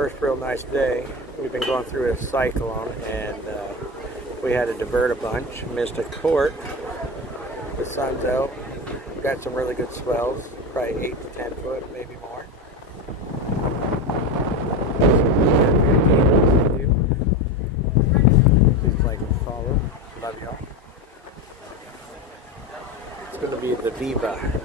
first real nice day. We've been going through a cyclone, and we had to divert a bunch. Mystic Port, the sun's out. We've got some really good swells, probably 8 to 10 foot, maybe more. Please like and follow. Love y'all. It's going to be the Viva.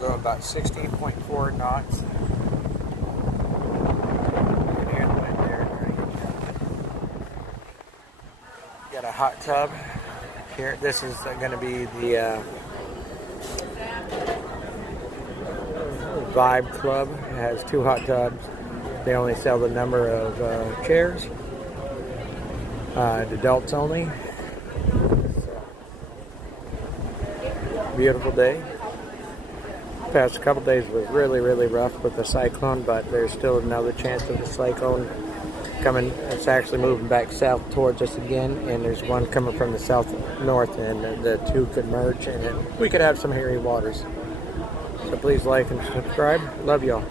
Going about 16.4 knots. And wind there. Got a hot tub here. This is going to be the Vibe Club. It has 2 hot tubs. They only sell the number of chairs. Adults only. So, beautiful day. Past couple days was really rough with the cyclone, but there's still another chance of the cyclone coming. It's actually moving back south towards us again, and there's one coming from the south north, and the two could merge, and we could have some hairy waters. So please like and subscribe. Love y'all.